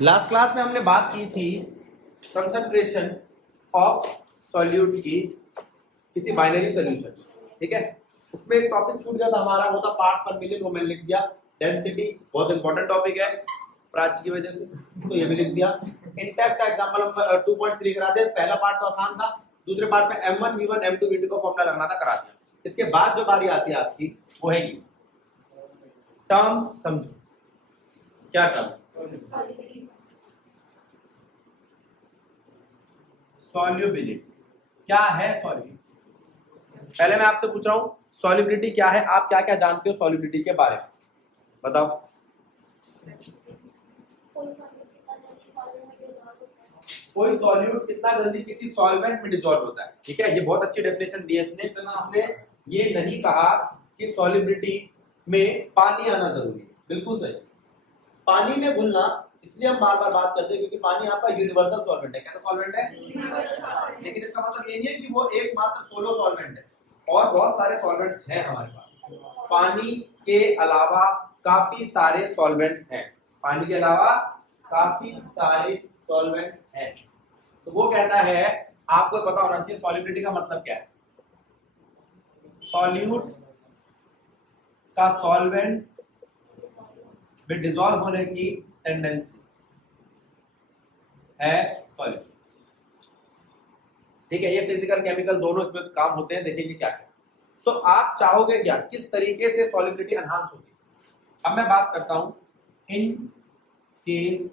Last class में हमने बात की थी कंसंट्रेशन ऑफ सॉल्यूट की किसी बाइनरी सोल्यूशन, ठीक है। उसमें एक टॉपिक छूट गया था हमारा, वो था पार्ट पर मिलियन, वो मैंने लिख दिया। डेंसिटी बहुत इंपॉर्टेंट टॉपिक है प्राची की वजह से, तो ये भी लिख दिया। इंटेक्स का एग्जांपल हम 2.3 करा दे। पहला पार्ट तो आसान था, दूसरे पार्ट में m1 v1 m2 v2 का फॉर्मूला लगना था, करा दिया। इसके बाद जो बारी आती है आपकी वो है ये टर्म। समझो क्या टर्म? सॉल्युबिलिटी। क्या है सॉल्युबिलिटी? पहले मैं आपसे पूछ रहा हूं सॉल्युबिलिटी क्या है, आप क्या क्या जानते हो सॉल्युबिलिटी के बारे में, बताओ। कोई सॉल्यूट कितना जल्दी किसी सॉल्वेंट में डिसॉल्व होता है, ठीक है। ये बहुत अच्छी डेफिनेशन दी है इसने। इसने ये नहीं कहा कि सॉल्युबिलिटी में पानी आना जरूरी है, बिल्कुल सही। पानी में घुलना इसलिए हम बार बार बात करते हैं क्योंकि पानी आपका यूनिवर्सल सॉल्वेंट है। कैसा सॉल्वेंट है? लेकिन इसका मतलब ये नहीं है कि वो एकमात्र सोलो सॉल्वेंट है, और बहुत सारे सॉल्वेंट्स हैं हमारे पास। पानी के अलावा काफी सारे सॉल्वेंट्स हैं, पानी के अलावा काफी सारे सॉल्वेंट्स हैं। तो वो कहता है आपको पता होना चाहिए सॉल्युबिलिटी का मतलब क्या है। सॉल्यूट का सॉल्वेंट में डिसॉल्व होने की टेंडेंसी है सॉल्युबिलिटी, ठीक है। ये फिजिकल केमिकल दोनों इसमें काम होते हैं, देखेंगे क्या है। तो आप चाहोगे क्या, किस तरीके से सॉल्युबिलिटी एनहांस होगी। अब मैं बात करता हूं इन केस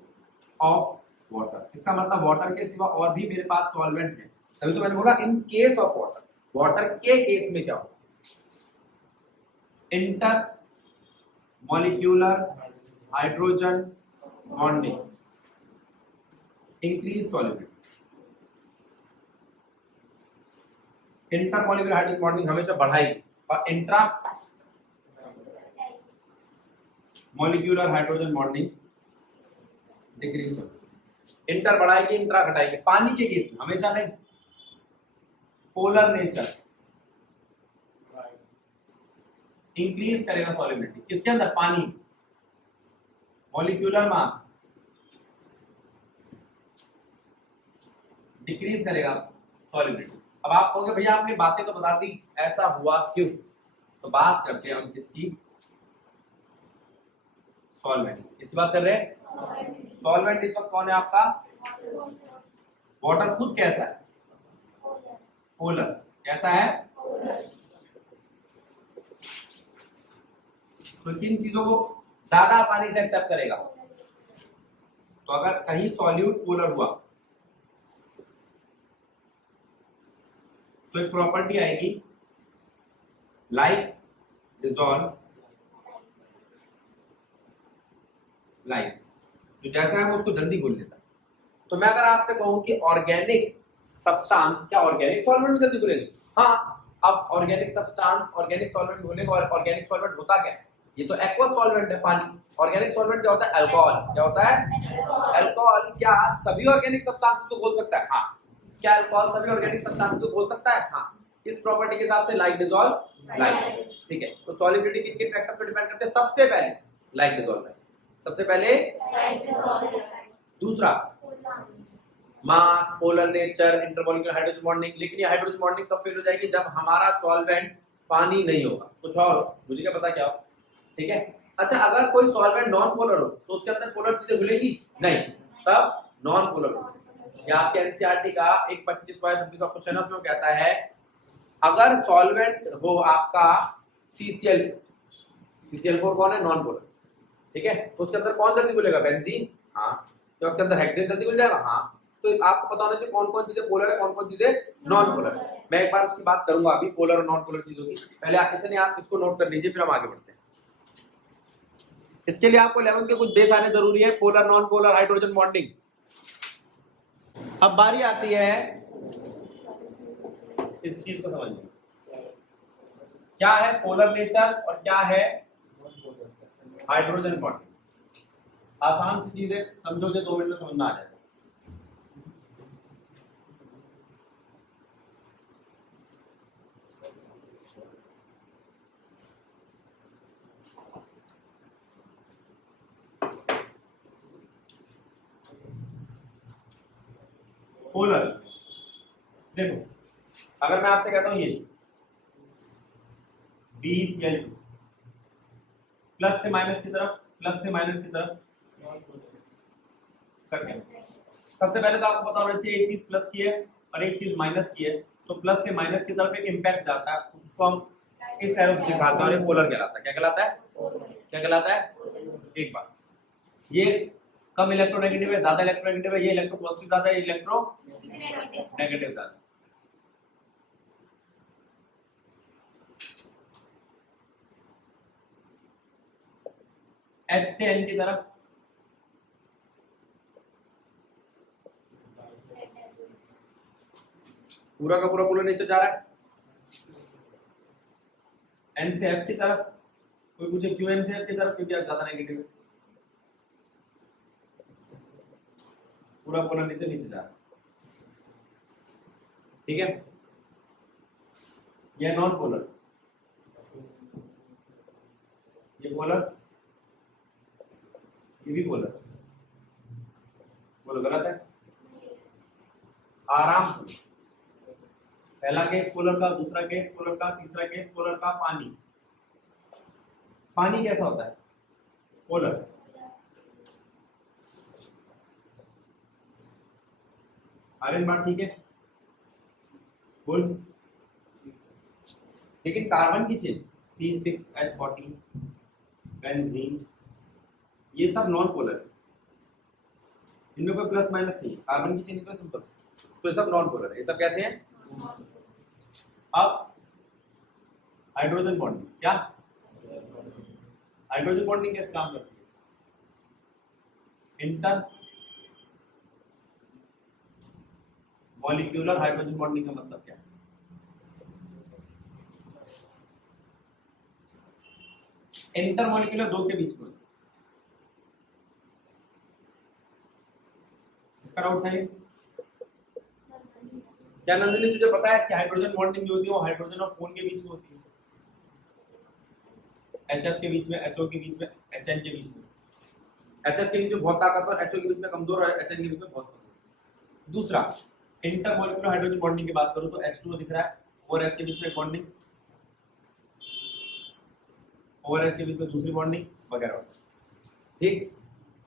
ऑफ वाटर। इसका मतलब वाटर के सिवा और भी मेरे पास सॉल्वेंट है, तभी तो मैंने बोला in case of water. Water के केस में क्या होगा? Inter molecular hydrogen bonding increase solubility. Inter molecular hydrogen bonding हमेशा बढ़ाएगी, और intra molecular hydrogen bonding decrease होगी। इंटर बढ़ाएगी, इंट्रा घटाएगी। पानी के केस में हमेशा नहीं, पोलर नेचर इंक्रीज करेगा सॉल्युबिलिटी। किसके अंदर? पानी। मॉलिक्यूलर मास डिक्रीज करेगा सॉल्युबिलिटी। अब आप कहोगे भैया आपने बातें तो बता दी, ऐसा हुआ क्यों? तो बात करते हैं हम किसकी? सॉल्वेंट। किसकी बात कर रहे हैं? सॉल्वेंट इस वक्त कौन है आपका? वाटर खुद कैसा है? पोलर। कैसा है? तो किन चीजों को ज्यादा आसानी से एक्सेप्ट करेगा? तो अगर कहीं सॉल्यूट पोलर हुआ तो एक प्रॉपर्टी आएगी लाइक डिसॉल्व लाइक, जो जैसा है वो उसको जल्दी घुल लेता है। तो मैं अगर आपसे कहूं कि ऑर्गेनिक सब्सटेंस क्या ऑर्गेनिक सॉल्वेंट में जल्दी घुलेगी? हाँ। अब ऑर्गेनिक सब्सटेंस ऑर्गेनिक सॉल्वेंट में घुलेगा, और ऑर्गेनिक सॉल्वेंट होता क्या है? ये तो एक्वस सॉल्वेंट है, पानी। ऑर्गेनिक सॉल्वेंट क्या होता है? अल्कोहल। क्या होता है? अल्कोहल। क्या सभी ऑर्गेनिक सब्सटेंसेस को घोल सकता है? हाँ। क्या अल्कोहल सभी ऑर्गेनिक सब्सटेंसेस को घोल सकता है? हाँ। किस प्रॉपर्टी के हिसाब से? लाइक डिसॉल्व लाइक, ठीक है। तो सॉल्युबिलिटी किन किन फैक्टर्स पे डिपेंड करते हैं? सबसे पहले लाइक डिसॉल्व लाइक, सबसे पहले। दूसरा mass, polar nature, intermolecular hydrogen bonding. लेकिन ये हाइड्रोजन बॉन्डिंग कब फेल हो जाएगी? जब हमारा सॉल्वेंट पानी नहीं होगा, कुछ और हो, मुझे क्या पता क्या हो, ठीक है। अच्छा, अगर कोई सॉल्वेंट नॉन पोलर हो तो उसके अंदर पोलर चीजें घुलेंगी नहीं, तब नॉन पोलर हो। ये आपके एनसीईआरटी का एक 25/26 का क्वेश्चन है, उसमें कहता है अगर सॉल्वेंट हो आपका CCl, CCl4 कौन है? नॉन पोलर, ठीक है। तो उसके अंदर कौन जल्दी घुलेगा? बेंजीन। हाँ। तो उसके अंदर हेक्सेन जल्दी घुल जाएगा। हाँ। तो आपको पता होना चाहिए कौन कौन चीजें पोलर है, कौन कौन चीजें नॉन पोलर है। मैं एक बार उसकी बात करूंगा अभी, पोलर और नॉन पोलर चीजों की। पहले इतने आप इसको नोट कर लीजिए, फिर हम आगे बढ़ते हैं। इसके लिए आपको 11th के कुछ बेस आने जरूरी है, polar non polar hydrogen bonding. अब बारी आती है इस चीज को समझने, क्या है पोलर नेचर और क्या है हाइड्रोजन बॉन्डिंग। आसान सी चीज है, समझोगे 2 मिनट में समझ में आ जाएगा। पोलर। देखो अगर मैं आपसे कहता हूं ये BeCl2 प्लस से माइनस की तरफ करके, सबसे पहले तो आपको पता होना चाहिए एक चीज प्लस की है और एक चीज माइनस की है, तो प्लस से माइनस की तरफ एक इंपैक्ट जाता है, उसको हम इस एरो से दिखाता हूं, पोलर कहलाता है। क्या कहलाता है? क्या कहलाता है? एक बार ये कम इलेक्ट्रोनेगेटिव है, ज्यादा इलेक्ट्रोनेगेटिव है, ये इलेक्ट्रो पॉजिटिव ज्यादा है, ये इलेक्ट्रो नेगेटिव ज्यादा। H से N की तरफ पूरा का पूरा पोलर नीचे जा रहा है। N से F की तरफ, कोई पूछे क्यों N से F की तरफ? क्योंकि ज्यादा नेगेटिव है, पूरा पोलर नीचे नीचे जा रहा है। ठीक है, यह नॉन पोलर, ये पोलर, ये भी पोलर। बोलो गलत है? आराम से पहला केस पोलर का, दूसरा केस पोलर का, तीसरा केस पोलर का। पानी, पानी कैसा होता है? पोलर। आर्यन बात ठीक है, बोल। लेकिन कार्बन की चेन C6H14, बेंजीन, ये सब नॉन पोलर है, इनमें कोई प्लस माइनस नहीं है। कार्बन की चेन तो सिंपल, तो ये सब नॉन पोलर है। ये सब कैसे हैं? अब हाइड्रोजन बॉन्डिंग, क्या हाइड्रोजन बॉन्डिंग कैसे काम करती है? इंटर मॉलिक्यूलर हाइड्रोजन बॉन्डिंग का मतलब क्या है? इंटर मॉलिक्यूलर दो के बीच में। इसका डाउट है क्या नंदिनी? तुझे पता है कि हाइड्रोजन बॉन्डिंग जो होती है वो हाइड्रोजन और फोन के बीच में होती है, HF के बीच में, HO के बीच में, HN के बीच में। HF के बीच में बहुत ताकतवर, HO के बीच में कमजोर और HN के बीच में बहुत कमजोर। दूसरा, इंटरमॉलिक्यूलर हाइड्रोजन बॉन्डिंग की बात करूं तो H2O दिख रहा है, और H के बीच में बॉन्डिंग, और H के बीच में दूसरी बॉन्डिंग वगैरह। ठीक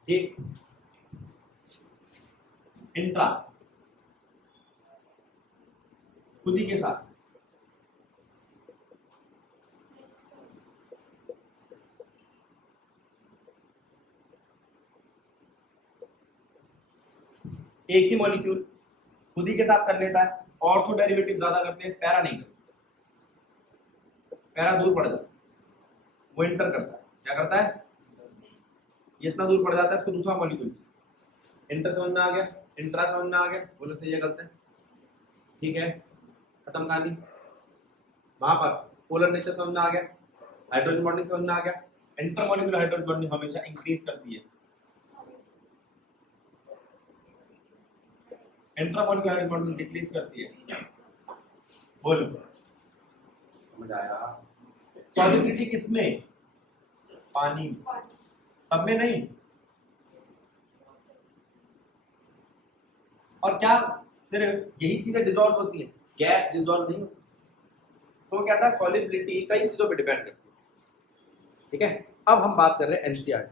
ठीक। इंट्रा खुद ही के साथ, एक ही मॉलिक्यूल खुद ही के साथ कर लेता है, ऑर्थो डेरिवेटिव ज्यादा करते हैं, पैरा नहीं करते, पैरा दूर पड़ जाता है, वो इंटर करता है। क्या करता है? ये इतना दूर पड़ जाता है, इसको दूसरा मॉलिक्यूल। इंटर समझ में आ गया? इंट्रा समझ में आ गया? बोलो सही है गलत है? ठीक है, खत्म कहानी। वहां पर पोलर नेचर समझ में आ गया, हाइड्रोजन बॉन्डिंग समझ में आ गया। इंटरमॉलिक्यूलर हाइड्रोजन बॉन्डिंग हमेशा इंक्रीज करती है, इंट्रामॉलिक्यूलर हाइड्रोजन बॉन्डिंग डिक्रीज करती है। बोलो समझ आया? सॉलिबिलिटी किसमें? पानी में, सब में नहीं। और क्या सिर्फ यही चीजें डिसॉल्व होती है? गैस डिसॉल्व नहीं होती। तो क्या था, सॉलिबिलिटी कई चीजों पे डिपेंड करती है। ठीक है, अब हम बात कर रहे हैं NCERT।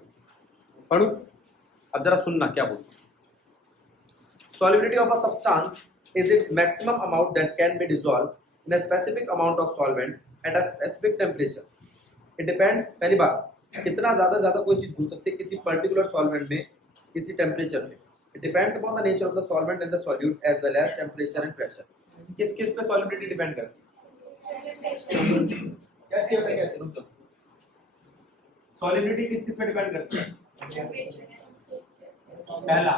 पढ़ू? अब जरा सुनना क्या बोलते हैं। Solubility of a substance is its maximum amount that can be dissolved in a specific amount of solvent at a specific temperature. It depends, पहली बात, कितना ज्यादा कोई चीज घुल सकती है किसी पर्टिकुलर सॉल्वेंट में, किसी टेम्परेचर में। It depends upon the nature of the solvent and the solute as well as temperature and pressure. किस किस पे solubility डिपेंड करती है? क्या चाहिए बताइए? रुक जाओ, solubility किस किस पे डिपेंड करती है? पहला,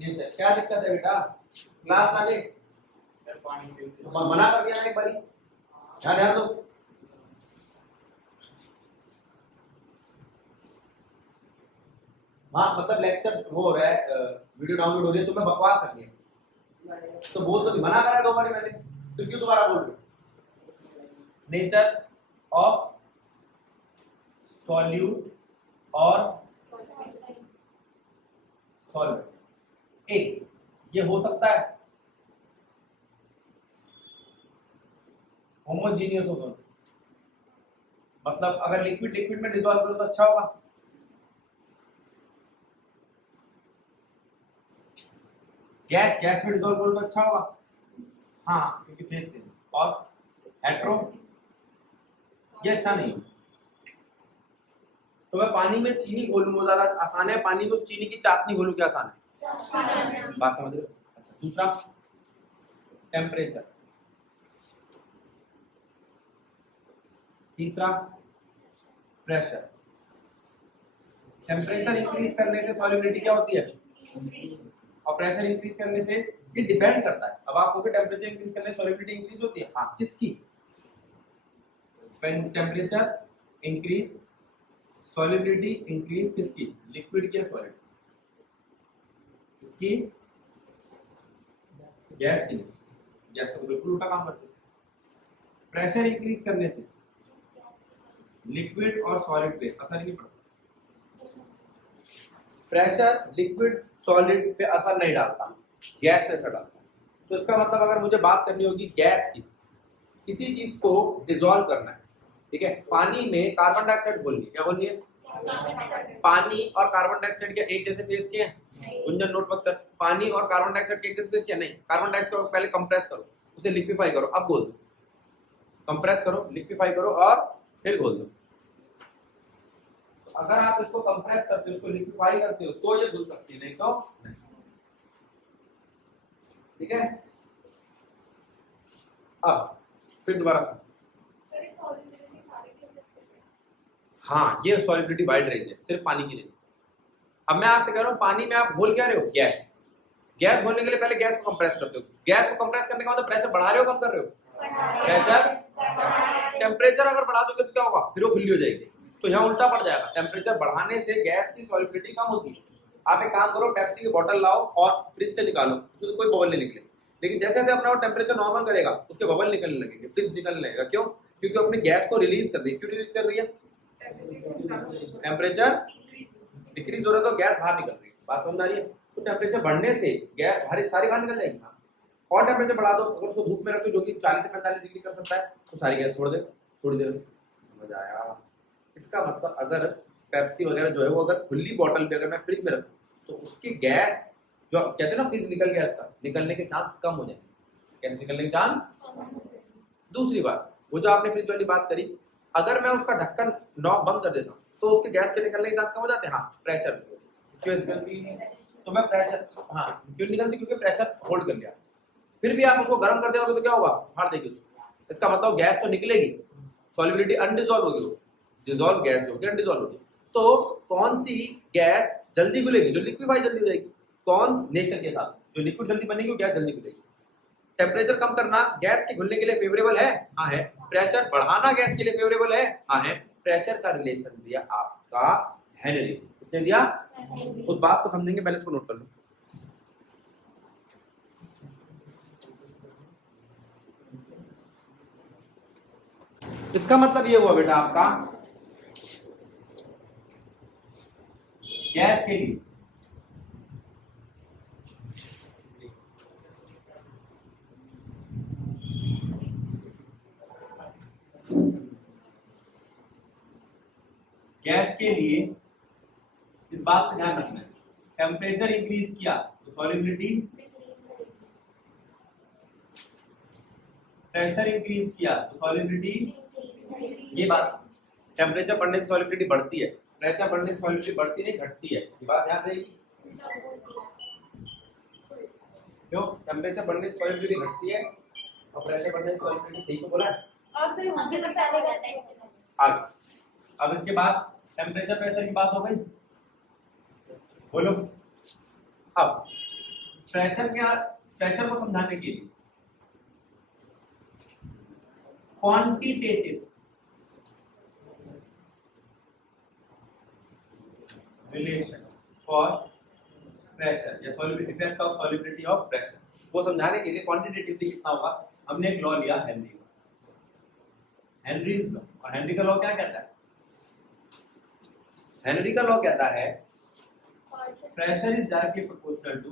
क्या दिक्कत है बेटा? क्लास वाले मना कर दिया ना एक बारी, ध्यान दो। हाँ मतलब लेक्चर वो हो रहा है, वीडियो डाउनलोड हो रही है, तो मैं बकवास कर दिया तो बोल तो मना करा दो बारी मैंने, तो क्यों दोबारा बोल रहे? नेचर ऑफ सॉल्यूट और सॉल्वेंट। एक ये हो सकता है होमोजीनियस हो दोनों, मतलब अगर लिक्विड लिक्विड में डिसॉल्व करो तो अच्छा होगा, गैस गैस में डिसॉल्व करो तो अच्छा होगा, हाँ क्योंकि फेस सेम, और हेट्रो ये अच्छा नहीं हो। तो मैं पानी में चीनी घोलूं वो ज्यादा आसान है, पानी में चीनी की चाशनी घोलूं क्या आसान है? बात समझ रहे हो? अच्छा, दूसरा टेम्परेचर, तीसरा प्रेशर। टेम्परेचर इंक्रीज करने से सॉल्युबिलिटी क्या होती है? और प्रेशर इंक्रीज करने से ये डिपेंड करता है। अब आप कहोगे टेम्परेचर इंक्रीज करने से सॉल्युबिलिटी इंक्रीज होती है, हाँ किसकी? When temperature increase solubility increase किसकी? लिक्विड की सॉलिड? इसकी गैस की। गैस का बिल्कुल उल्टा काम करती है। प्रेशर इंक्रीज करने से लिक्विड और सॉलिड पे असर नहीं पड़ता। प्रेशर लिक्विड सॉलिड पे असर नहीं डालता, गैस पे असर डालता है। तो इसका मतलब अगर मुझे बात करनी होगी गैस की, किसी चीज को डिसॉल्व करना है, ठीक है, पानी में कार्बन डाइऑक्साइड घोलनी है, क्या घोलनी है? पानी और कार्बन डाइऑक्साइड क्या एक जैसे फेस के हैं? गुंजन नोट मत कर, पानी और कार्बन डाइऑक्साइड के एक जैसे फेस क्या? नहीं, कार्बन डाइऑक्साइड को पहले कंप्रेस करो, उसे लिक्विफाई करो, अब घोल दो, कंप्रेस करो, लिक्विफाई करो और फिर घोल दो। अगर आप इसको कंप्रेस करते हो, इसको लिक्विफाई करते हो तो ये घुल सकती है, नहीं तो नहीं। ठीक है, अब फिर दोबारा सुनो। हाँ ये सॉलिबिलिटी वाइड रेंज है, सिर्फ पानी की नहीं। अब मैं आपसे कह रहा हूँ पानी में आप घोल क्या रहे हो? गैस। गैस घोलने के लिए पहले गैस को कंप्रेस करते हो, गैस को कंप्रेस करने का मतलब प्रेशर बढ़ा रहे हो कम कर रहे हो? प्रेशर। टेम्परेचर अगर बढ़ा दोगे तो क्या होगा? फिर वो खुली हो जाएगी, तो यहाँ उल्टा पड़ जाएगा। टेम्परेचर बढ़ाने से गैस की सॉलिबिलिटी कम होती है। आप एक काम करो, पेप्सी की बोतल लाओ और फ्रिज से निकालो, उसमें तो कोई बबल नहीं निकले, लेकिन जैसे जैसे अपना वो टेम्परेचर नॉर्मल करेगा उसके बबल निकलने लगेंगे, फ्रिज निकलने लगेगा। क्यों? क्योंकि अपने गैस को रिलीज कर रही है। क्यों रिलीज कर रही है? टेम्परेचर डिक्रीज हो रहा है तो गैस बाहर निकल रही है। बात समझ आ रही है? तो टेम्परेचर बढ़ने से गैस सारी बाहर निकल जाएगी। और टेम्परेचर बढ़ा दो, अगर उसको धूप में रख दो जो कि 40 से 45 डिग्री कर सकता है, तो सारी गैस छोड़ दे थोड़ी देर में। समझ आया? इसका मतलब अगर पेप्सी वगैरह जो है वो अगर खुली बोतल पे अगर मैं फ्रिज में रखूं तो उसकी गैस जो कहते हैं ना फिजिकल गैस का निकलने के चांस कम हो जाएंगे। गैस निकलने के चांस। दूसरी बात, वो जो आपने फ्रिज वाली बात करी, अगर मैं उसका ढक्कन नॉब बंद कर देता हूँ तो उसके गैस के निकलने के चांस कम हो जाते हैं। हाँ, प्रेशर इसकी वजह से। तो मैं प्रेशर, हाँ क्यों निकलती? क्योंकि प्रेशर होल्ड कर लिया। फिर भी आप उसको गर्म कर देगा तो क्या होगा? फाड़ देगी उसको। इसका मतलब गैस तो निकलेगी, सॉल्युबिलिटी अनडिसॉल्व होगी, डिसॉल्व गैस जो होगी अनडिसॉल्व होगी। तो कौन सी गैस जल्दी घुलेगी? जो लिक्विफाई जल्दी हो जाएगी। कौन? नेचर के साथ जो लिक्विड जल्दी बनेगी वो गैस जल्दी घुलेगी। टेम्परेचर कम करना गैस के घुलने के लिए फेवरेबल है? हाँ है। प्रेशर बढ़ाना गैस के लिए फेवरेबल है? हाँ है। प्रेशर का रिलेशन दिया आपका हेनरी, इसने दिया। उस बात को समझेंगे, पहले इसको नोट कर लो। इसका मतलब ये हुआ बेटा आपका गैस के लिए इस बात का ध्यान रखना है, टेम्परेचर इंक्रीज किया तो सॉल्युबिलिटी, प्रेशर इंक्रीज किया तो सॉल्युबिलिटी। ये बात, टेम्परेचर बढ़ने से सॉल्युबिलिटी बढ़ती है, प्रेशर बढ़ने से सॉल्युबिलिटी बढ़ती नहीं घटती है। ये बात ध्यान रहेगी। क्यों? टेम्परेचर बढ़ने से सॉल्युबिलिटी घटती है और प्रेशर बढ़ने से सॉल्युबिलिटी। सही तो बोला है? आगे अब इसके बाद टेम्परेचर प्रेशर की बात हो गई, बोलो। अब प्रेशर को समझाने के लिए क्वांटिटेटिव रिलेशन फॉर प्रेशर या solubility, effect of solubility of pressure, वो समझाने के लिए क्वांटिटेटिवली कितना होगा। हमने एक लॉ लिया हेनरी का, हेनरीज लॉ। और हेनरी का लॉ क्या कहता है? हेनरी का लॉ कहता है pressure is directly proportional to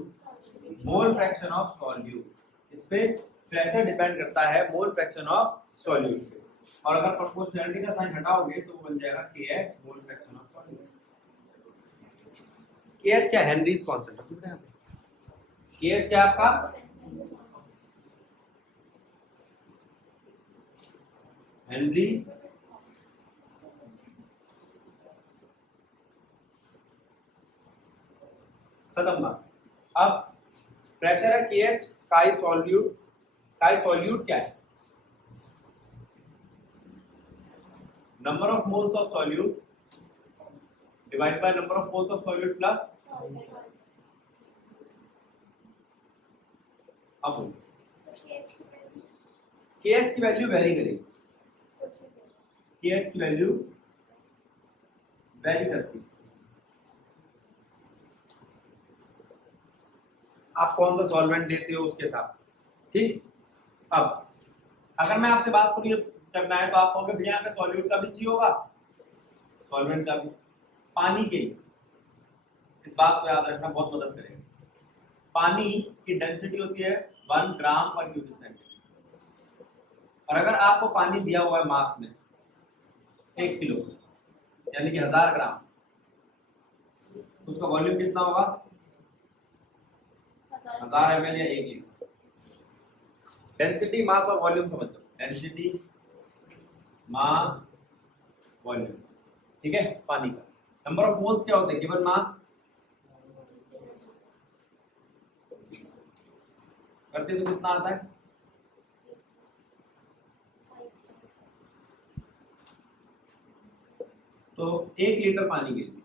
mole fraction of solute. इस पे प्रेशर डिपेंड करता है मोल फ्रैक्शन ऑफ सॉल्यूट पे, और अगर प्रोपोर्शनलिटी का साइन हटाओगे तो बन जाएगा KH mole fraction of solute. KH क्या, हेनरीज कांस्टेंट है। KH क्या आपका, हेनरीज खत्म बात। अब प्रेशर है KH, काई सॉल्यूट क्या है, number of moles of solute divide by number of moles of solute plus, अब KH की वैल्यू वेरी करेगी, KH की वैल्यू वेरी करती है। आप कौन सा सॉल्वेंट लेते हो उसके हिसाब से, ठीक। अब अगर मैं आपसे बात करूं ये करना है तो आप कहोगे भैया यहाँ पे सॉल्यूट का भी चाहिए होगा, सॉल्वेंट का भी। पानी के लिए इस बात को याद रखना बहुत मदद करेगा। पानी की डेंसिटी होती है 1 ग्राम पर क्यूबिक सेंटीमीटर, और अगर आपको पानी दिया हुआ है मास में 1 किलो यानी कि 1000 ग्राम, उसका वॉल्यूम कितना होगा, 1000 ml या 1 लीटर। डेंसिटी मास और वॉल्यूम समझ लो, डेंसिटी मास वॉल्यूम, ठीक है। पानी का नंबर ऑफ मोल्स क्या होते हैं, गिवन मास करते तो कितना आता है, तो 1 लीटर पानी के लिए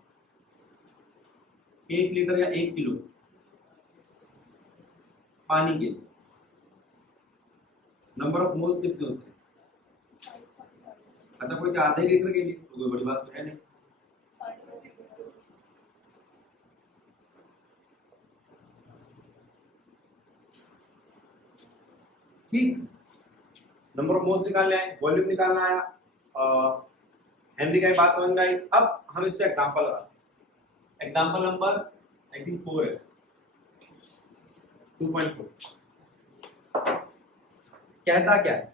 1 लीटर या 1 किलो पानी के नंबर ऑफ मोल्स कितने होते हैं, अच्छा कोई आधे लीटर के लिए तो कोई बड़ी बात तो है नहीं। ठीक, नंबर ऑफ मोल्स निकालने आए, वॉल्यूम निकालना आया, हेनरी का बात समझ में आई। अब हम इस पे एग्जांपल लगाते हैं। एग्जांपल नंबर आई थिंक 4 है, 2.4 कहता क्या है,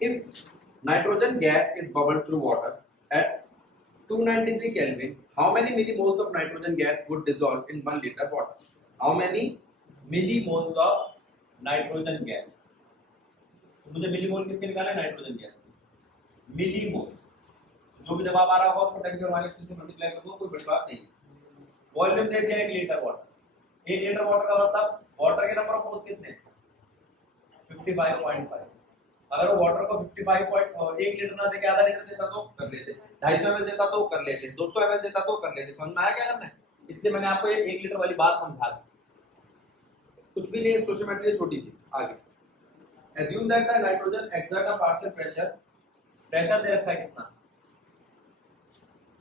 if nitrogen gas is bubbled through water at 293 Kelvin, how many millimoles of nitrogen gas would dissolve in 1 liter water? How many millimoles of nitrogen gas? तो मुझे millimole किसके निकालना है, nitrogen gas के। मिलीमोल जो भी जवाब आ रहा होगा उसको 10 के -3 से मल्टीप्लाई कर दो, कोई बड़ी बात नहीं। वॉल्यूम दे दिया 1 लीटर वाटर, 1 लीटर वाटर का मतलब वाटर के नंबर ऑफ मोल्स कितने, 55.5। अगर वो वाटर को 1 लीटर ना देके आधा लीटर देता तो कर लेते, 250 ml देता तो कर लेते, 200 ml देता तो कर लेते। समझ में आया क्या करना है, इसलिए मैंने आपको ये 1 लीटर वाली बात समझा दी। कुछ भी नहीं, स्टोइचियोमेट्री छोटी सी। आगे assume that the nitrogen exert a partial pressure, pressure दे रखा है कितना,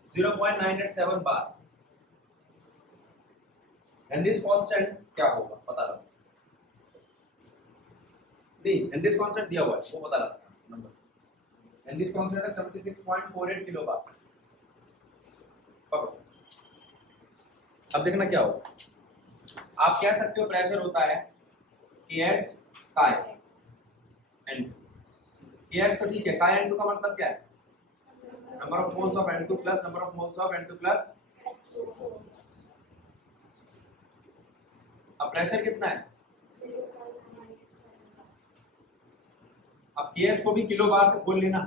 0.987 बार। हेनरीज कांस्टेंट क्या होगा पता लगा, नहीं हेनरीज कांस्टेंट दिया हुआ है वो पता लगा नंबर, हेनरीज कांस्टेंट है 76.48 किलो बार। पकड़ो, अब देखना क्या होगा, आप कह सकते हो प्रेशर होता है KH काय N2। KH तो ठीक है, काय N2 का मतलब क्या है, number of moles of N2 plus number of moles of N2 plus. अब प्रेशर कितना है, अब KH को भी किलो बार से खोल लेना,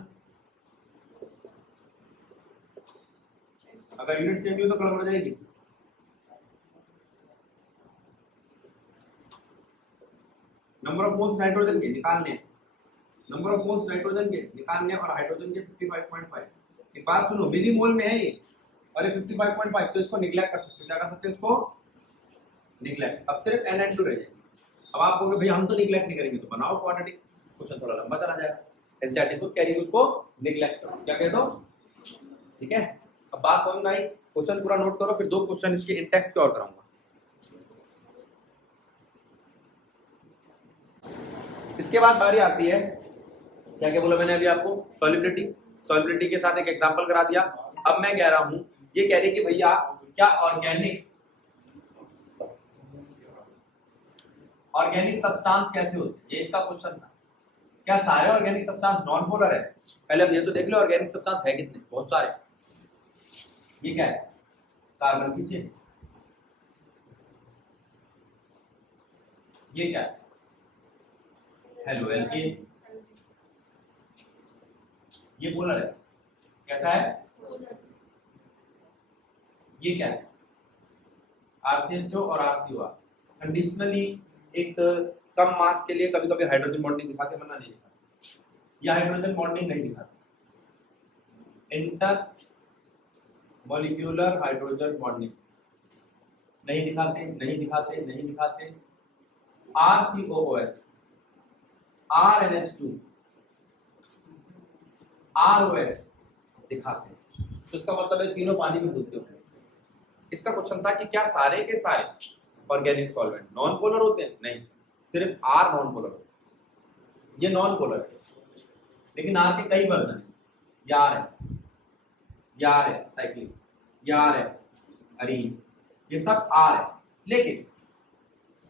अगर यूनिट सेम हो तो गड़बड़ हो जाएगी। नंबर ऑफ मोल्स नाइट्रोजन के निकालने, नंबर ऑफ मोल्स नाइट्रोजन के निकालने और हाइड्रोजन के 55.5। एक बात सुनो, मिलीमोल में है ये और ये 55.5, तो इसको निगलेक्ट कर सकते हो, क्या कर सकते हो इसको निगलेक्ट। अब सिर्फ NN2 रह जाएगी। अब आप कहोगे भाई हम तो निगलेक्ट नहीं करेंगे, तो बनाओ क्वाड्रेटिक, क्वेश्चन थोड़ा लंबा चला जाएगा। एनसीईआरटी खुद कह रही है उसको निगलेक्ट करो, क्या कह दो, ठीक है। अब बात समझ में आई, क्वेश्चन पूरा नोट करो, फिर 2 क्वेश्चन इसके इन टेक्स्ट पे और कराऊंगा। इसके बाद बारी आती है क्या क्या बोला मैंने अभी आपको, सॉल्युबिलिटी। सॉलिबिलिटी के साथ एक एग्जांपल करा दिया। अब मैं कह रहा हूं, ये कह रही कि भैया क्या ऑर्गेनिक सब्सटेंस कैसे होते हैं, ये इसका क्वेश्चन था। क्या सारे ऑर्गेनिक सब्सटेंस नॉन पोलर है? पहले हम ये तो देख लो ऑर्गेनिक सब्सटेंस है कितने, बहुत सारे। ये क्या है? कार्बन की चेन। ये क्या है? Halo alkane. ये पोलर है, कैसा है? ये क्या है? RCHO और RCOR। कंडीशनली एक कम मास के लिए कभी कभी हाइड्रोजन बॉन्डिंग दिखा के मना नहीं दिखा, या हाइड्रोजन बॉन्डिंग नहीं दिखा, इंटर मॉलिक्यूलर हाइड्रोजन बॉन्डिंग नहीं दिखाते, नहीं दिखाते, नहीं दिखाते। RCOOH, RNH2, ROH दिखाते। तो इसका मतलब है तीनों पानी में घुलते होंगे। इसका क्वेश्चन था कि क्या सारे के सारे ऑर्गेनिक सॉल्वेंट नॉन पोलर होते हैं? नहीं, सिर्फ R नॉन पोलर होते हैं। ये नॉन पोलर है, लेकिन R के कई वर्जन हैं। यार है साइक्लिक, यार है अरीन, ये सब R है, लेकिन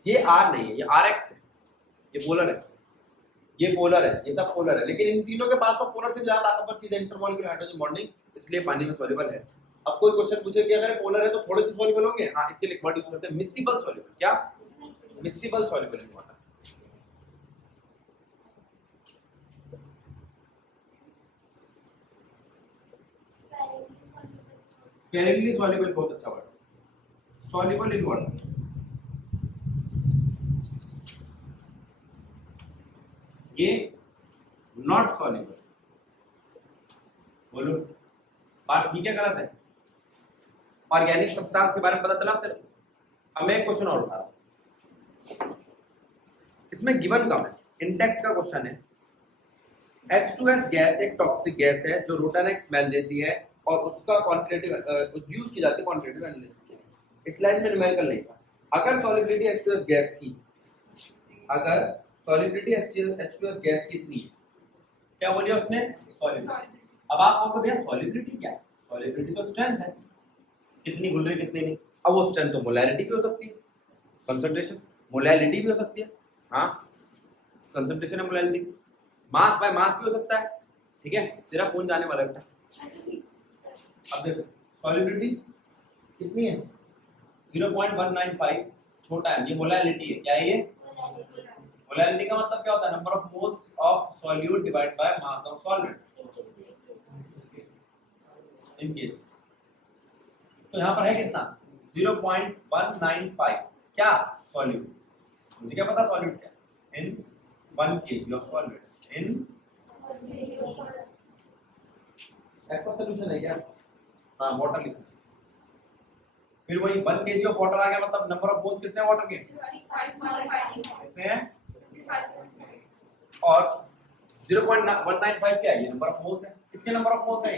ये R नहीं है, ये RX है, ये पोलर है, ये पोलर है, ये सब पोलर है। लेकिन इन तीनों के पास पोलर से ज्यादा ताकतवर चीज है इंटरमॉलिक्यूलर हाइड्रोजन बॉन्डिंग, इसलिए पानी में सॉल्युबल है। अब कोई क्वेश्चन पूछे कि अगर पोलर है तो थोड़े से सॉल्युबल होंगे? हाँ, इसके लिए एक वर्ड यूज करते हैं, मिसिबल सॉल्युबल। क्या? Miscible soluble in water. Sparingly soluble बहुत अच्छा वर्ड। सॉल्युबल इन वाटर, ये नॉट सॉल्युबल। बोलो बात ठीक है गलत है? ऑर्गेनिक सब्सटेंस के बारे में पता चला तेरे को? अब मैं एक क्वेश्चन और उठा रहा हूं, इसमें गिवन कम है, इंटेक्स्ट का क्वेश्चन है। H2S गैस एक टॉक्सिक गैस है जो रोटानिक स्मेल देती है और उसका क्वांटिटेटिव यूज की जाती है क्वांटिटेटिव एनालिसिस के लिए। इस लाइन में न्यूमेरिकल नहीं था। अगर सॉलिबिलिटी H2S गैस की, अगर सॉलिबिलिटी H2S गैस की इतनी है, क्या बोलिए उसने? सॉलिबिलिटी। अब आप कहोगे भैया सॉलिबिलिटी क्या है? सॉलिबिलिटी तो स्ट्रेंथ है, कितनी घुल रही कितनी नहीं। अब वो स्ट्रेंथ तो मोलैरिटी भी हो सकती है, कंसंट्रेशन मोलैलिटी भी हो सकती है। हाँ, कंसंट्रेशन है मोलैलिटी, मास बाय मास भी हो सकता है। ठीक है, तेरा फोन जाने वाला बेटा। अब देखो सॉलिबिलिटी कितनी है? 0.195, छोटा है, ये मोलैलिटी है। क्या है ये? मोलैलिटी का मतलब क्या होता है? Number of moles of solute divide by mass of solvent in KG. तो यहाँ पर है कितना? 0.195। क्या? सॉल्यूट। मुझे क्या पता सॉल्यूट क्या? इन 1 kg of solvent in aqua solution है क्या? हाँ, वाटर लिखो। फिर वही 1 kg ऑफ वाटर आ गया, मतलब नंबर ऑफ मोल्स कितने हैं वाटर के? कितने हैं? और 0.195 क्या है? ये नंबर ऑफ मोल्स है। किसके नंबर ऑफ मोल्स है?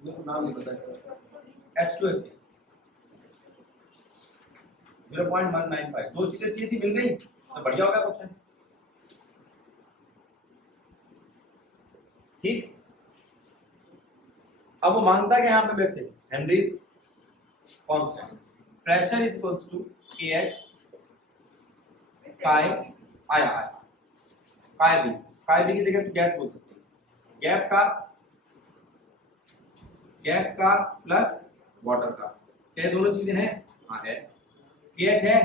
ये नाम नहीं पता इसका। H2S के 0.195। दो चीजें चाहिए थी, मिल गई तो बढ़िया हो गया क्वेश्चन। ठीक, अब वो मांगता है यहाँ पे मेरे से Henry's constant, pressure is equals to KH काय आया काय बी की जगह तो गैस बोल सकते हैं। गैस का प्लस वाटर का, क्या दोनों चीजें हैं? हाँ है। KH है,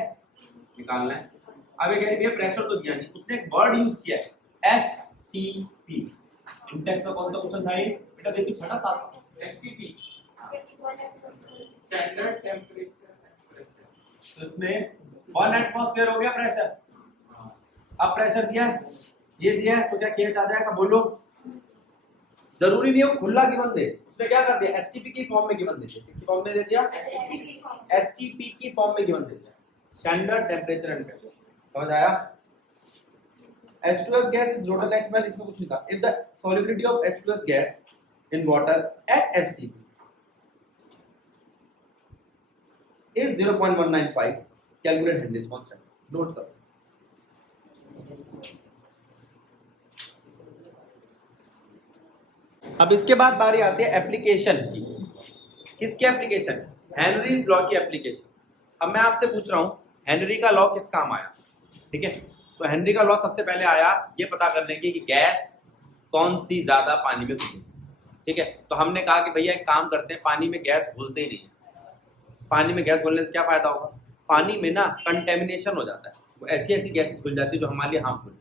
निकालना है। अब ये कह रही है प्रेशर तो दिया नहीं, उसने एक वर्ड यूज किया है STP। इंटेक्स का कौन सा क्वेश्चन था ये बेटा? देखिए छठा सात। STP standard temperature pressure. तो इसमें 1 एटमॉस्फेयर हो गया प्रेशर। अब प्रेशर दिया है, ये दिया है, तो क्या KH आ जाएगा? बोलो। जरूरी नहीं है वो खुला गिवन दे, उसने क्या कर दिया? STP की फॉर्म में गिवन दे दिया। किसकी फॉर्म में दे दिया? STP की फॉर्म में गिवन दे दिया, स्टैंडर्ड टेंपरेचर एंड प्रेशर। समझ आया? H2S gas is Rotanex smell, इसमें कुछ नहीं था। If the solubility of H2S gas in water at STP is 0.195, calculate Henry's constant. Note करो। अब इसके बाद बारी आती है एप्लीकेशन की। किसकी एप्लीकेशन? हेनरीज लॉ की एप्लीकेशन। अब मैं आपसे पूछ रहा हूं हेनरी का लॉ किस काम आया? ठीक है, तो हेनरी का लॉ सबसे पहले आया ये पता करने की कि गैस कौन सी ज्यादा पानी में घुलती। ठीक है, तो हमने कहा कि भैया एक काम करते हैं, पानी में गैस घुलते ही नहीं। पानी में गैस घुलने से क्या फायदा होगा? पानी में ना कंटेमिनेशन हो जाता है, वो ऐसी ऐसी गैसेस घुल जाती है जो हमारे लिए हार्मफुल।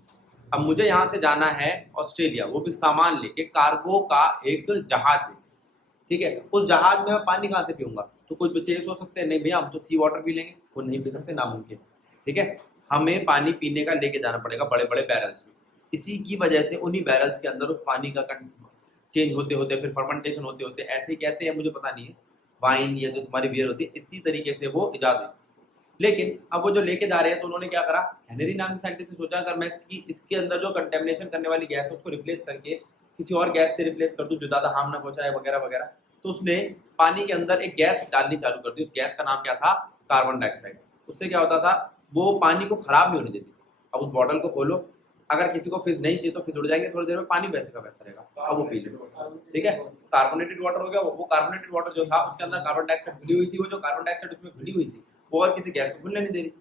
अब मुझे यहाँ से जाना है ऑस्ट्रेलिया, वो भी सामान लेके, कार्गो का एक जहाज में। ठीक है, उस जहाज में मैं पानी कहाँ से पीऊंगा? तो कुछ बच्चे ये सोच सकते हैं नहीं भैया हम तो सी वाटर पी लेंगे, वो नहीं पी सकते, नामुमकिन। ठीक है, हमें पानी पीने का लेके जाना पड़ेगा बड़े बड़े बैरल्स में। इसी की वजह से उन्हीं बैरल्स के अंदर उस पानी का चेंज होते होते, फिर फर्मेंटेशन होते होते, ऐसे ही कहते हैं, मुझे पता नहीं है, वाइन या जो तुम्हारी बियर होती है, इसी तरीके से वो इजाद हुई। लेकिन अब वो जो लेके जा रहे हैं, तो उन्होंने क्या करा, हेनरी नाम के साइंटिस्ट ने सोचा अगर मैं इसके अंदर जो कंटेमिनेशन करने वाली गैस है उसको रिप्लेस करके किसी और गैस से रिप्लेस कर दूं जो ज्यादा हार्म ना पहुंचाए वगैरह वगैरह, तो उसने पानी के अंदर एक गैस डालनी चालू कर दी। उस गैस का नाम क्या था? Carbon dioxide. उससे क्या होता था, वो पानी को खराब नहीं होने देती। अब उस बॉटल को खोलो, अगर किसी को फिज नहीं चाहिए तो फिज उड़ जाएंगे, थोड़ी देर में पानी वैसे का वैसा रहेगा, अब वो पी ले। ठीक है, कार्बोनेटेड वाटर हो गया। वो कार्बोनेटेड वाटर जो था उसके अंदर कार्बन डाइऑक्साइड घुली हुई थी, वो जो कार्बन डाइऑक्साइड उसमें घुली हुई थी वो और किसी गैस को घुलने नहीं दे रही।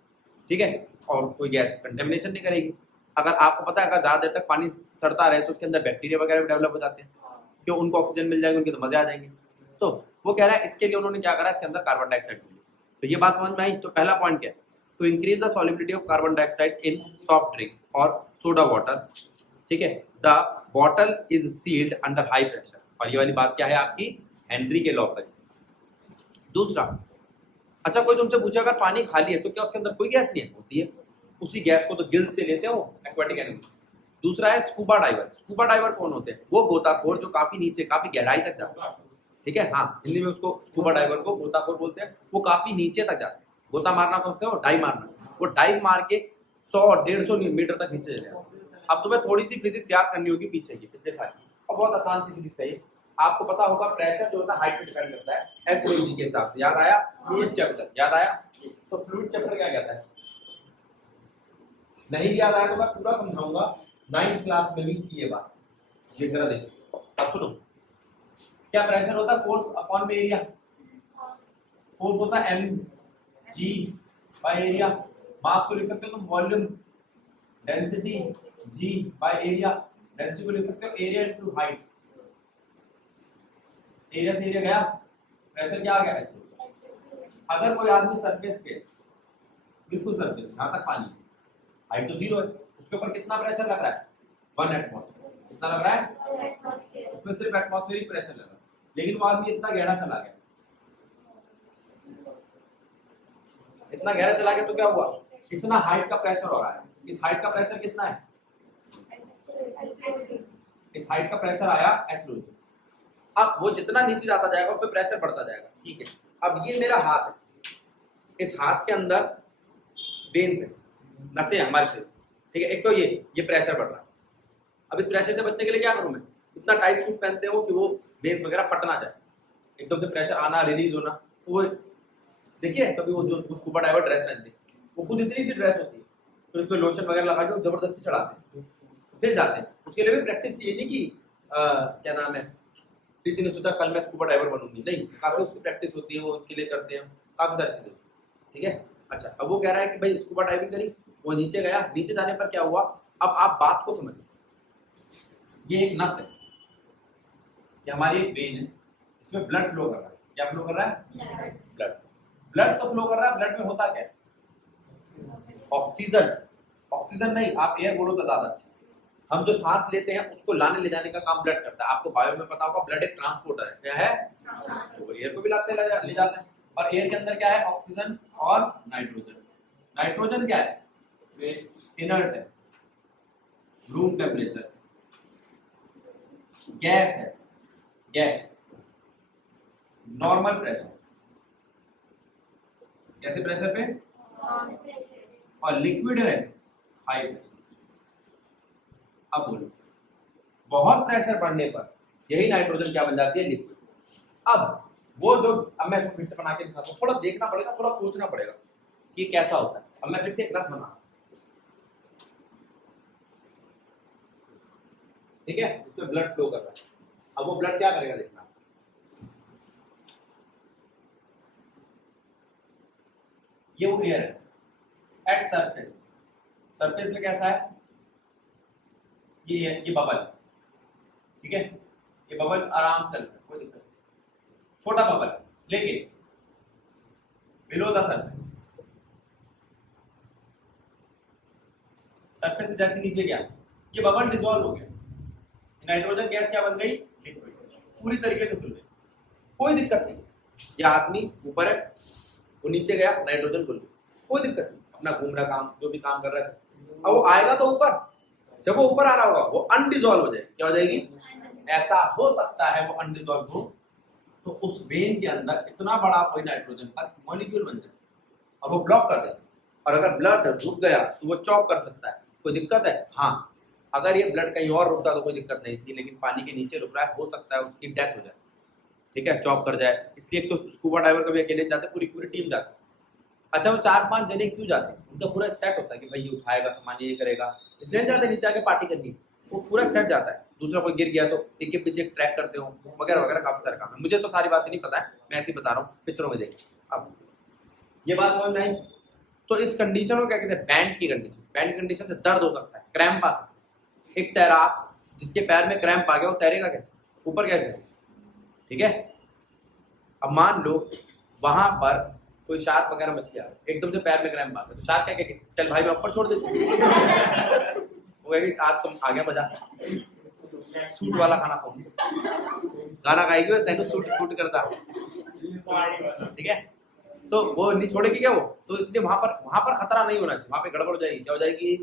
ठीक है, और कोई गैस कंटेमिनेशन नहीं करेगी। अगर आपको पता है अगर ज्यादा देर तक पानी सड़ता रहे तो उसके अंदर बैक्टीरिया वगैरह भी डेवलप हो जाते हैं, क्यों? उनको ऑक्सीजन मिल जाएगी, उनके तो मजे आ जाएंगे। तो वो कह रहा है इसके लिए उन्होंने क्या करा, इसके अंदर कार्बन डाइऑक्साइड घुली। तो ये बात समझ में आई। तो पहला पॉइंट क्या है? To increase the solubility of carbon dioxide in soft drink और सोडा वाटर। ठीक है, the bottle is sealed under high pressure. और ये वाली बात क्या है आपकी? हेनरी के लॉ पर। दूसरा, अच्छा कोई तुमसे पूछे अगर पानी खाली है तो क्या उसके अंदर कोई गैस नहीं है? होती है, उसी गैस को तो गिल्स से लेते हैं वो एक्वाटिक एनिमल्स। दूसरा है स्कूबा डाइवर। स्कूबा डाइवर कौन होते हैं? वो गोताखोर जो काफी नीचे, काफी गहराई तक जाते हैं। ठीक है, हाँ, हिंदी में उसको स्कूबा डाइवर को गोताखोर बोलते हैं। वो काफी नीचे तक जाते हैं। गोता मारना समझते हो, डाइव मारना। वो डाइव मार के 100-150 मीटर तक नीचे चले जाते हैं। अब तुम्हें थोड़ी सी फिजिक्स याद करनी होगी पीछे की, पिछले साल की, और बहुत आसान सी फिजिक्स है ये। आपको पता होगा प्रेशर जो होता है हाइट पे डिपेंड करता है, एच जी के हिसाब से। याद आया? फ्लूइड चैप्टर याद आया? तो फ्लूइड चैप्टर क्या कहता है? नहीं भी याद आया तो मैं पूरा समझाऊंगा, 9th क्लास में भी थी ये बात। ये जरा देखिए, अब सुनो, क्या प्रेशर होता है? फोर्स अपॉन में एरिया। फोर्स होता है m g by area. Mass को लिख सकते हो तुम volume, density g by area. Density को लिख सकते हो एरिया इनटू हाइट। एरिया से एरिया गया, प्रेशर क्या आ गया? अगर कोई आदमी सरफेस पे, बिल्कुल सरफेस, यहां तक पानी, हाइट तो 0 है, उसके ऊपर कितना प्रेशर लग रहा है? 1 एटमॉस्फेयर। कितना लग रहा है? उसमें सिर्फ एटमॉस्फेरिक प्रेशर लग रहा है। लेकिन वो आदमी इतना गहरा चला गया, इतना गहरा चला गया तो क्या हुआ? इतना हाइट का प्रेशर हो रहा है। इस हाइट का प्रेशर कितना है? इस हाइट का प्रेशर आया H। अब वो जितना नीचे जाता जाएगा उस पर प्रेशर बढ़ता जाएगा। ठीक है, अब ये मेरा हाथ है, इस हाथ के अंदर वेन्स है, नसें हैं हमारे शरीर। ठीक है, एक तो ये प्रेशर बढ़ रहा है। अब इस प्रेशर से बचने के लिए क्या करूं मैं? इतना टाइट सूट पहनते हो कि वो वेन्स वगैरह फट ना जाए, एकदम से प्रेशर आना रिलीज होना। वो देखिए कभी वो जो स्कूबा डाइवर ड्रेस पहनते हैं, वो खुद इतनी सी ड्रेस होती है, फिर उसमें लोशन वगैरह लगा के जबरदस्ती चढ़ाते हैं, फिर जाते हैं। उसके लिए भी प्रैक्टिस चाहिए, नहीं कि क्या नाम है, प्रीति ने सोचा कल मैं स्कूबा डाइवर बनूंगी, नहीं, काफी उसकी प्रैक्टिस होती है, वो उनके लिए करते हैं, काफी सारी चीजें। ठीक है, अच्छा अब वो कह रहा है कि भाई स्कूबा डाइविंग करी, वो नीचे गया, नीचे जाने पर क्या हुआ? अब आप बात को समझिए, ये एक नस है, ये हमारी एक वेन है, इसमें ब्लड फ्लो कर रहा है। क्या फ्लो कर रहा है? ब्लड। ब्लड तो फ्लो कर रहा है, ब्लड में होता क्या है? ऑक्सीजन। ऑक्सीजन नहीं, आप एयर बोलो तो ज्यादा अच्छा। हम जो सांस लेते हैं उसको लाने ले जाने का काम ब्लड करता है। आपको बायो में पता होगा, ब्लड एक ट्रांसपोर्टर है। क्या है? तो एयर को भी लाते ले जाते हैं। और एयर के अंदर क्या है? ऑक्सीजन और नाइट्रोजन। नाइट्रोजन क्या है? इनर्ट है, रूम टेम्परेचर। गैस है, गैस नॉर्मल प्रेशर, कैसे प्रेशर पे? और लिक्विड है हाई प्रेशर। अब बोलो, बहुत प्रेशर बढ़ने पर यही नाइट्रोजन क्या बन जाती है? लिक्विड। अब वो जो, अब मैं इसको फिर से बना के दिखाता हूँ, थोड़ा देखना पड़ेगा, थोड़ा सोचना पड़ेगा कि कैसा होता है। अब मैं फिर से एक रस बना, ठीक है, इसमें ब्लड फ्लो कर रहा है। अब वो ब्लड क्या करेगा देखना, ये वो एयर है एट सरफेस, सरफेस में कैसा है, ये बबल, ठीक है, ये बबल आराम से चल रहा है, कोई दिक्कत नहीं, छोटा बबल, लेकिन बिलो द सरफेस, सरफेस से जैसे नीचे गया ये बबल डिसॉल्व हो गया, नाइट्रोजन गैस क्या बन गई, लिक्विड, पूरी तरीके से खुल गई, कोई दिक्कत नहीं। ये आदमी ऊपर है, वो नीचे गया, नाइट्रोजन खुल गई, कोई दिक्कत नहीं, अपना घूम रहा, काम जो भी काम कर रहा है, अब वो आएगा तो ऊपर, जब वो ऊपर आ रहा होगा वो अनडिसॉल्व हो जाएगी, क्या हो जाएगी, ऐसा हो सकता है वो अनडिसॉल्व हो, तो उस वेन के अंदर इतना बड़ा कोई नाइट्रोजन का मॉलिक्यूल बन जाए और वो ब्लॉक कर दे, और अगर ब्लड रुक गया तो वो चॉक कर सकता है, कोई दिक्कत है, हाँ अगर ये ब्लड कहीं और रुकता तो कोई दिक्कत नहीं थी, लेकिन पानी के नीचे रुक रहा है, हो सकता है उसकी डेथ हो जाए, ठीक है, चॉक कर जाए, इसलिए एक तो स्कूबा डाइवर कभी अकेले जाते, पूरी पूरी टीम जाती है। अच्छा वो 4-5 जने क्यों जाते हैं, उनका पूरा सेट होता है कि भाई ये उठाएगा सामान, ये करेगा, इसलिए जाते नीचे आके पार्टी करनी, वो पूरा सेट जाता है, दूसरा कोई गिर गया तो एक के पीछे एक ट्रैक करते हो वगैरह वगैरह, काफी सारे काम है, मुझे तो सारी बातें नहीं पता है, मैं ऐसे ही बता रहा हूँ, पिक्चरों में देखिए। अब ये बात समझ में आई, तो इस कंडीशन को क्या कहते हैं, बैंड की कंडीशन, बैंड की कंडीशन से दर्द हो सकता है, क्रैम्प आ सकता है, एक तैराक जिसके पैर में क्रैम्प आ गया वो तैरेगा कैसे, ऊपर कैसे, ठीक है। अब मान लो वहां पर कोई शार्क वगैरह मच गया, एकदम से पैर में क्रैम्प आ गया, तो शार्क क्या कहेगी, चल भाई मैं ऊपर छोड़ देती हूँ, वो कहेगी आज तुम आ गया मजा, सूट वाला खाना खाऊंगी, गाना गाएगी तेन सूट करता, ठीक है, तो वो नहीं छोड़ेगी क्या वो, तो इसलिए वहां पर खतरा नहीं होना चाहिए, वहां पे गड़बड़ हो जाएगी, क्या हो जाएगी,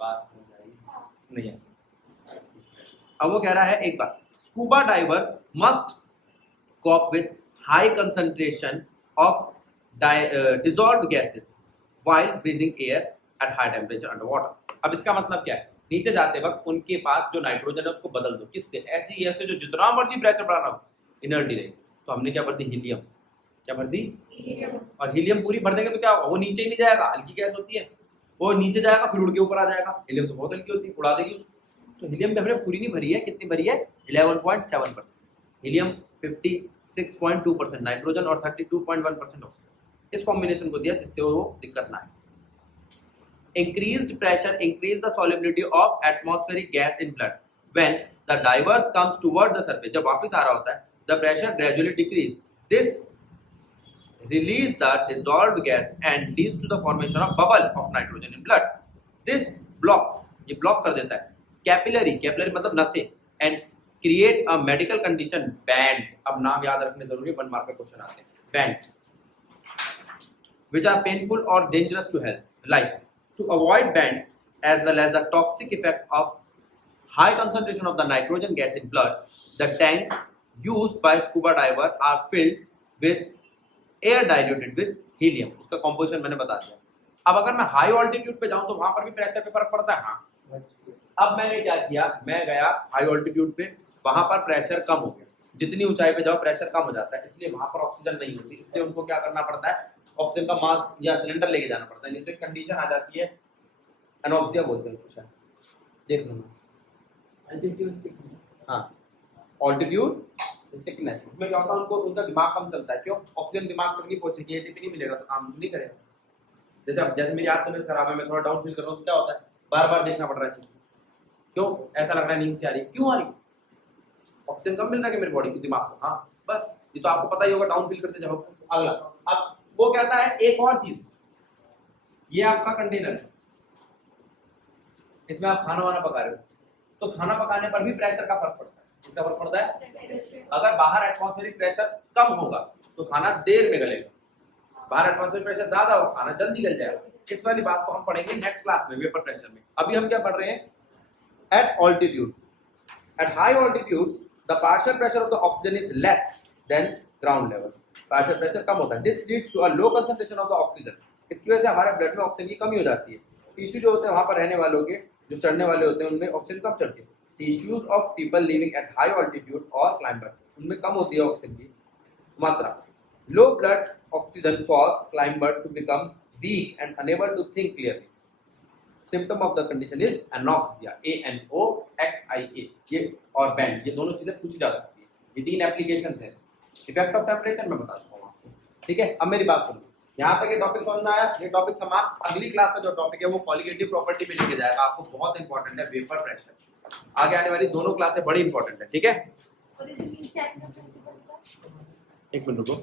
बात समझ आएगी नहीं है। अब वो कह रहा है एक बात, scuba divers must cope with high concentration of dissolved gases while breathing air at high temperature underwater। अब इसका मतलब क्या है, नीचे जाते वक्त उनके पास जो नाइट्रोजन है उसको बदल दो, किससे, ऐसी ऐसे जो जितना मर्जी प्रेशर बढ़ाना हो इनर्ट ही रहेगी, तो हमने क्या भर दी, हीलियम, क्या भर दी, और हीलियम पूरी भर देंगे तो क्या होगा, वो नीचे ही नहीं जाएगा, हल्की गैस होती है, वो नीचे जाएगा फिर उड़ के ऊपर आ जाएगा, हीलियम तो बहुत हल्की होती है, उड़ा देगी उसको, तो हीलियम हमने पूरी नहीं भरी है, कितनी भरी है, 11.7%, हीलियम 56.2%, नाइट्रोजन और 32.1% ऑक्सीजन, इस कॉम्बिनेशन को दिया जिससे वो दिक्कत ना आए। Increased pressure increase the solubility of atmospheric gas in blood when the divers comes toward the surface, जब वापस आ रहा होता है the pressure gradually decrease, this release the dissolved gas and leads to the formation of bubble of nitrogen in blood, this blocks, ये block कर देता है कैपिलरी, कैपिलरी मतलब नसें, and create a medical condition bends, अब नाम याद रखने जरूरी है, 1 मार्क का क्वेश्चन आते हैं, bands which are painful or dangerous to health life, to avoid band as well as the toxic effect of high concentration of the nitrogen gas in blood, the tank used by scuba diver are filled with air diluted with helium, उसका composition मैंने बता दिया। अब अगर मैं high altitude पे जाऊं तो वहां पर भी प्रेशर पे फर्क पड़ता है, हाँ, अब मैंने क्या किया, मैं गया हाई ऑल्टीट्यूड पे, वहां पर प्रेशर कम हो गया, जितनी ऊंचाई पे जाओ प्रेशर कम हो जाता है, इसलिए वहां पर ऑक्सीजन नहीं होती, इसलिए उनको क्या करना पड़ता है, ऑक्सीजन का मास्क या सिलेंडर लेके जाना पड़ता है, नहीं तो एक कंडीशन आ जाती है, एनॉक्सिया बोलते हैं उसको शायद, देख लो, हाँ, ऑल्टीट्यूड सिकनेस, उसमें क्या होता है, उनको उनका दिमाग कम चलता है, क्यों, ऑक्सीजन दिमाग तक नहीं पहुंचेगी, एटीपी नहीं मिलेगा तो काम नहीं करेगा। जैसे मेरी आदत तबीयत खराब है, मैं थोड़ा डाउन फील कर रहा हूँ तो क्या होता है, बार बार देखना पड़ रहा है चीज, क्यों, ऐसा लग रहा है नींद से आ रही है, क्यों आ रही है, ऑक्सीजन कम मिल रहा है मेरी बॉडी को, दिमाग को, हाँ बस, ये तो आपको पता ही होगा, डाउन फील करते जाओ। अगला, अब वो कहता है एक और चीज, ये आपका कंटेनर है, इसमें आप खाना वाना पका रहे हो, तो खाना पकाने पर भी प्रेशर का फर्क पड़ता है, किसका फर्क पड़ता है, अगर बाहर एटमॉस्फेरिक प्रेशर कम होगा तो खाना देर में गलेगा, बाहर एटमॉस्फेरिक प्रेशर ज्यादा होगा खाना जल्दी गल जाएगा, इस वाली बात को हम पढ़ेंगे नेक्स्ट क्लास में, वेपर प्रेशर में। अभी हम क्या पढ़ रहे हैं, at altitude, at high altitudes the partial pressure of the oxygen is less than ground level, partial pressure कम होता है, this leads to a low concentration of the oxygen, इसकी वजह से हमारे ब्लड में ऑक्सीजन की कमी हो जाती है, टिश्यू जो होते हैं वहां पर रहने वालों के जो चढ़ने वाले होते हैं उनमें ऑक्सीजन कम चढ़ती है, tissues of people living at high altitude और क्लाइंबर, उनमें कम होती है ऑक्सीजन की मात्रा, low blood oxygen cause climber to become weak and unable to think clearly, symptom of the condition is anoxia, ANOXIA, ये और बैंड, ये दोनों चीजें पूछी जा सकती है। ये 3 एप्लीकेशंस हैं। इफेक्ट ऑफ टेम्परेचर मैं बता चुका हूँ आपको, ठीक है। अब मेरी बात सुनो, यहाँ तक ये टॉपिक समझ में आया। ये टॉपिक समाप्त। अगली क्लास का जो टॉपिक है वो कॉलिगेटिव प्रॉपर्टी पे लेके जाएगा आपको, बहुत इंपॉर्टेंट है। वेपर प्रेशर आगे आने वाली दोनों क्लासें बड़ी इंपॉर्टेंट है, ठीक है। एक मिनट रुको।